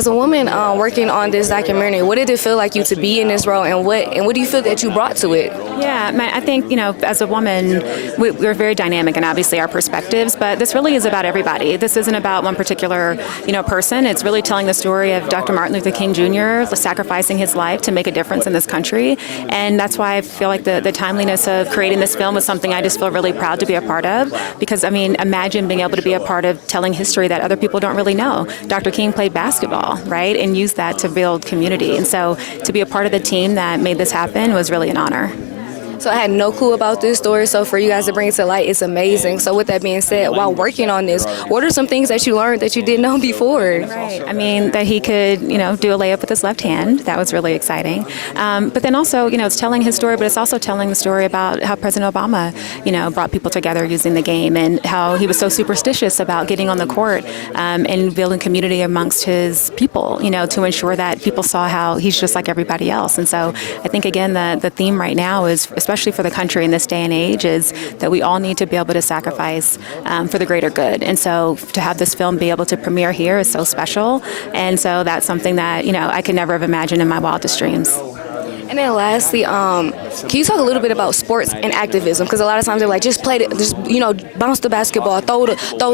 As a woman working on this documentary, what did it feel like you to be in this role, and what do you feel that you brought to it? Yeah, I think, as a woman, we're very dynamic and obviously our perspectives, but this really is about everybody. This isn't about one particular, person. It's really telling the story of Dr. Martin Luther King Jr. sacrificing his life to make a difference in this country. And that's why I feel like the timeliness of creating this film was something I just feel really proud to be a part of. Because, imagine being able to be a part of telling history that other people don't really know. Dr. King played basketball, right? And used that to build community. And so to be a part of the team that made this happen was really an honor. So I had no clue about this story, so for you guys to bring it to light, it's amazing. So with that being said, while working on this, what are some things that you learned that you didn't know before? Right. That he could, do a layup with his left hand. That was really exciting. But then also, it's telling his story, but it's also telling the story about how President Obama, brought people together using the game, and how he was so superstitious about getting on the court and building community amongst his people, to ensure that people saw how he's just like everybody else. And so I think, again, the theme right now is, especially for the country in this day and age, is that we all need to be able to sacrifice for the greater good. And so to have this film be able to premiere here is so special. And so that's something that, I could never have imagined in my wildest dreams. And then lastly, can you talk a little bit about sports and activism? Because a lot of times they're like, just play, bounce the basketball, throw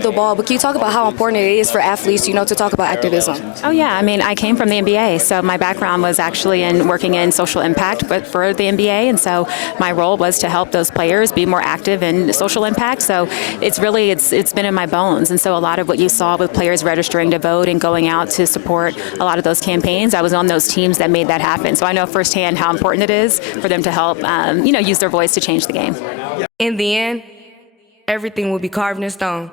the ball. But can you talk about how important it is for athletes, to talk about activism? Oh yeah, I came from the NBA, so my background was actually in working in social impact, but for the NBA, and so my role was to help those players be more active in social impact. So it's been in my bones, and so a lot of what you saw with players registering to vote and going out to support a lot of those campaigns, I was on those teams that made that happen. So I know firsthand how important it is for them to help, use their voice to change the game. In the end, everything will be carved in stone.